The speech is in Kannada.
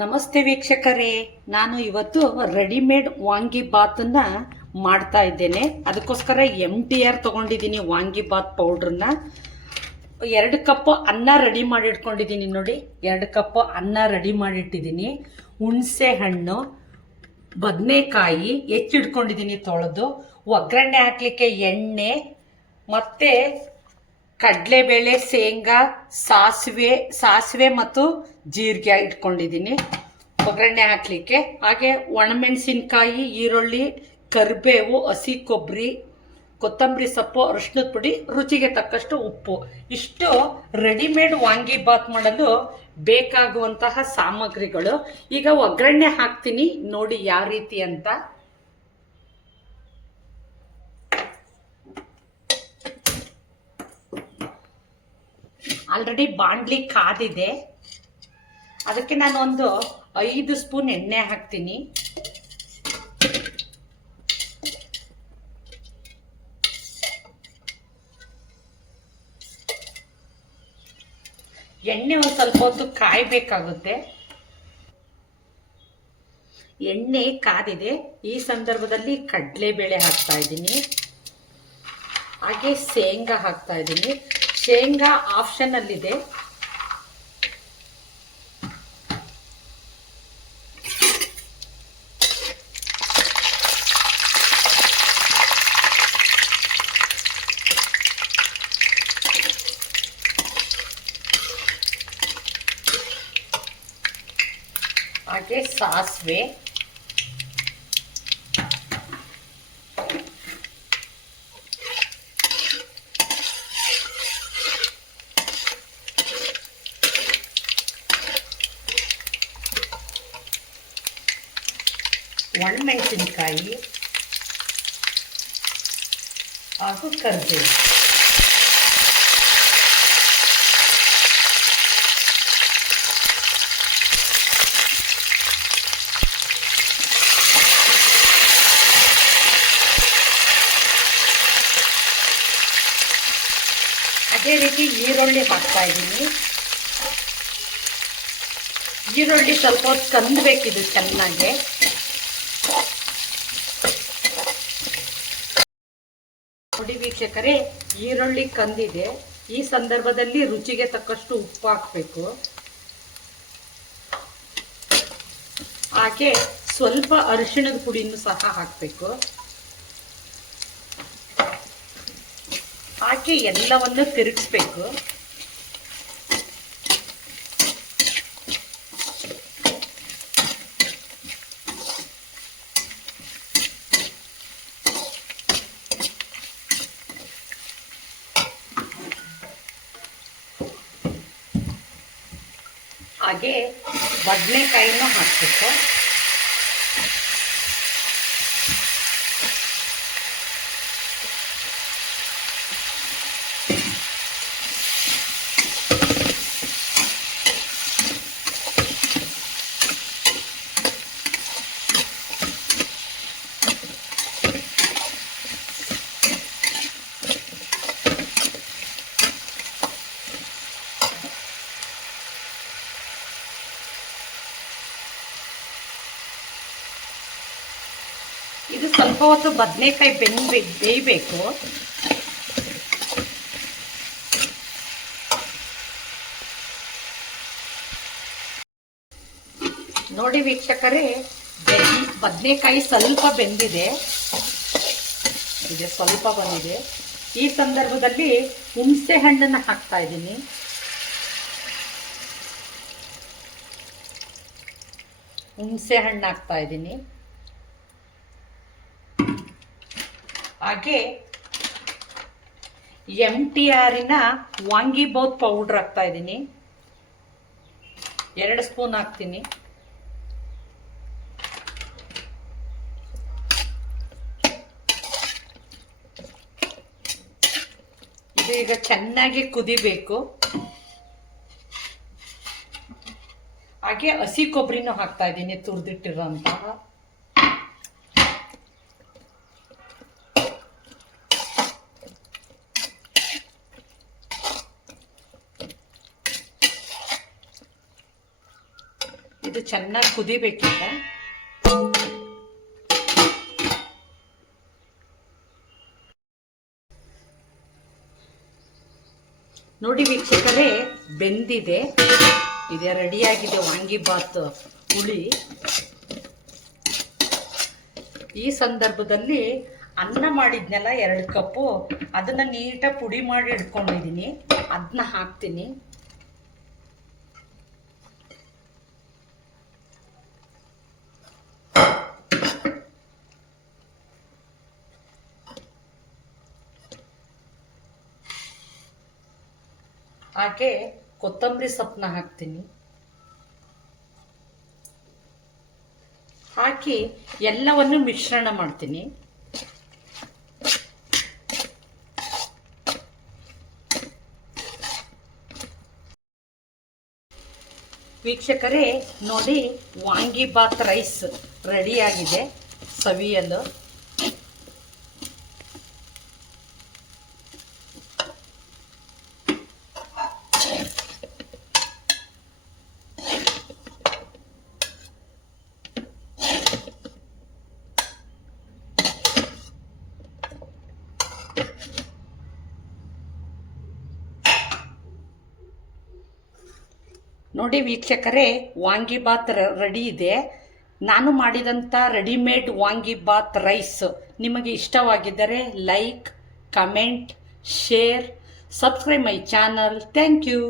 ನಮಸ್ತೆ ವೀಕ್ಷಕರೇ, ನಾನು ಇವತ್ತು ರೆಡಿಮೇಡ್ ವಾಂಗಿಬಾತನ್ನ ಮಾಡ್ತಾ ಇದ್ದೇನೆ. ಅದಕ್ಕೋಸ್ಕರ MTR ತಗೊಂಡಿದ್ದೀನಿ ವಾಂಗಿಬಾತ್ ಪೌಡ್ರನ್ನ. 2 ಕಪ್ ಅನ್ನ ರೆಡಿ ಮಾಡಿ ಇಟ್ಕೊಂಡಿದ್ದೀನಿ ನೋಡಿ. 2 ಕಪ್ ಅನ್ನ ರೆಡಿ ಮಾಡಿಟ್ಟಿದ್ದೀನಿ. ಹುಣಸೆ ಹಣ್ಣು, ಬದನೆಕಾಯಿ ಹೆಚ್ಚಿಟ್ಕೊಂಡಿದ್ದೀನಿ ತೊಳೆದು. ಒಗ್ಗರಣೆ ಹಾಕ್ಲಿಕ್ಕೆ ಎಣ್ಣೆ ಮತ್ತೆ ಕಡಲೆಬೇಳೆ, ಶೇಂಗಾ, ಸಾಸಿವೆ ಮತ್ತು ಜೀರಿಗೆ ಇಟ್ಕೊಂಡಿದ್ದೀನಿ ಒಗ್ಗರಣೆ ಹಾಕಲಿಕ್ಕೆ. ಹಾಗೆ ಒಣಮೆಣಸಿನ್ಕಾಯಿ, ಈರುಳ್ಳಿ, ಕರಿಬೇವು, ಹಸಿ ಕೊಬ್ಬರಿ, ಕೊತ್ತಂಬರಿ ಸೊಪ್ಪು, ಅರಿಶಿಣದ ಪುಡಿ, ರುಚಿಗೆ ತಕ್ಕಷ್ಟು ಉಪ್ಪು. ಇಷ್ಟು ರೆಡಿಮೇಡ್ ವಾಂಗಿಬಾತ್ ಮಾಡಲು ಬೇಕಾಗುವಂತಹ ಸಾಮಗ್ರಿಗಳು. ಈಗ ಒಗ್ಗರಣೆ ಹಾಕ್ತೀನಿ, ನೋಡಿ ಯಾವ ರೀತಿ ಅಂತ. ಆಲ್ರೆಡಿ ಬಾಂಡ್ಲಿ ಕಾದಿದೆ. ಅದಕ್ಕೆ ನಾನು ಒಂದು 5 ಸ್ಪೂನ್ ಎಣ್ಣೆ ಹಾಕ್ತೀನಿ. ಎಣ್ಣೆ ಒಂದು ಸ್ವಲ್ಪ ಹೊತ್ತು ಕಾಯಬೇಕಾಗುತ್ತೆ. ಎಣ್ಣೆ ಕಾದಿದೆ. ಈ ಸಂದರ್ಭದಲ್ಲಿ ಕಡಲೆಬೇಳೆ ಹಾಕ್ತಾ ಇದ್ದೀನಿ. ಹಾಗೆ ಶೇಂಗಾ ಹಾಕ್ತಾ ಇದ್ದೀನಿ. ಶೇಂಗಾ ಆಪ್ಷನಲ್ಲಿದೆ. ಹಾಗೆ ಸಾಸಿವೆ, ಒಣಮೆಣಸಿನಕಾಯಿ ಹಾಗೂ ಕರಿಬೇವು. ಅದೇ ರೀತಿ ಈರುಳ್ಳಿ ಹಾಕ್ತಾ ಇದ್ದೀನಿ. ಈರುಳ್ಳಿ ಸ್ವಲ್ಪ ಹೊತ್ತು ಕಂದಬೇಕಿದು ಚೆನ್ನಾಗಿ. ನೋಡಿ ವೀಕ್ಷಕರೇ, ಈರುಳ್ಳಿ ಕಂದಿದೆ. ಈ ಸಂದರ್ಭದಲ್ಲಿ ರುಚಿಗೆ ತಕ್ಕಷ್ಟು ಉಪ್ಪು ಹಾಕಬೇಕು. ಹಾಗೆ ಸ್ವಲ್ಪ ಅರಿಶಿಣದ ಪುಡಿನೂ ಸಹ ಹಾಕಬೇಕು. ಹಾಕಿ ಎಲ್ಲವನ್ನು ತಿರುಗಿಸ್ಬೇಕು. ಹಾಗೆ ಬದನೆಕಾಯಿನೂ ಹಾಕಬೇಕು. ಇದು ಸ್ವಲ್ಪ ಹೊತ್ತು ಬದನೆಕಾಯಿ ಬೇಯಬೇಕು. ನೋಡಿ ವೀಕ್ಷಕರೇ, ಬದನೆಕಾಯಿ ಸ್ವಲ್ಪ ಬೆಂದಿದೆ. ಇದೆ ಸ್ವಲ್ಪ ಬಂದಿದೆ. ಈ ಸಂದರ್ಭದಲ್ಲಿ ಹುಣಸೆ ಹಣ್ಣನ್ನು ಹಾಕ್ತಾ ಇದ್ದೀನಿ. ಹುಣಸೆ ಹಣ್ಣು ಹಾಕ್ತಾ ಇದ್ದೀನಿ. ಹಾಗೆ MTRನ ವಾಂಗಿಬಾತ್ ಪೌಡ್ರ್ ಹಾಕ್ತಾ ಇದ್ದೀನಿ. 2 ಸ್ಪೂನ್ ಹಾಕ್ತೀನಿ. ಇದು ಈಗ ಚೆನ್ನಾಗಿ ಕುದಿಬೇಕು. ಹಾಗೆ ಹಸಿ ಕೊಬ್ಬರಿನೂ ಹಾಕ್ತಾ ಇದ್ದೀನಿ, ತುರಿದಿಟ್ಟಿರೋಂತಹ. ಇದು ಚೆನ್ನಾಗಿ ಕುದಿಬೇಕೀಗ. ನೋಡಿ ವೀಕ್ಷಕರೇ, ಬೆಂದಿದೆ, ಇದೆ, ರೆಡಿಯಾಗಿದೆ ವಾಂಗಿಬಾತ್ ಹುಳಿ. ಈ ಸಂದರ್ಭದಲ್ಲಿ ಅನ್ನ ಮಾಡಿದ್ನೆಲ್ಲ 2 ಕಪ್ಪು, ಅದನ್ನು ನೀಟಾಗಿ ಪುಡಿ ಮಾಡಿ ಇಟ್ಕೊಂಡಿದ್ದೀನಿ, ಅದನ್ನ ಹಾಕ್ತೀನಿ. ಹಾಗೆ ಕೊತ್ತಂಬರಿ ಸೊಪ್ಪನ್ನ ಹಾಕ್ತೀನಿ. ಹಾಕಿ ಎಲ್ಲವನ್ನು ಮಿಶ್ರಣ ಮಾಡ್ತೀನಿ. ವೀಕ್ಷಕರೇ ನೋಡಿ, ವಾಂಗಿಬಾತ್ ರೈಸ್ ರೆಡಿಯಾಗಿದೆ ಸವಿಯಲು. ನೋಡಿ ವೀಕ್ಷಕರೇ, ವಾಂಗಿಬಾತ್ ರೆಡಿ ಇದೆ. ನಾನು ಮಾಡಿದಂಥ ರೆಡಿಮೇಡ್ ವಾಂಗಿಬಾತ್ ರೈಸ್ ನಿಮಗೆ ಇಷ್ಟವಾಗಿದ್ದರೆ like, comment, share, subscribe my channel. Thank you.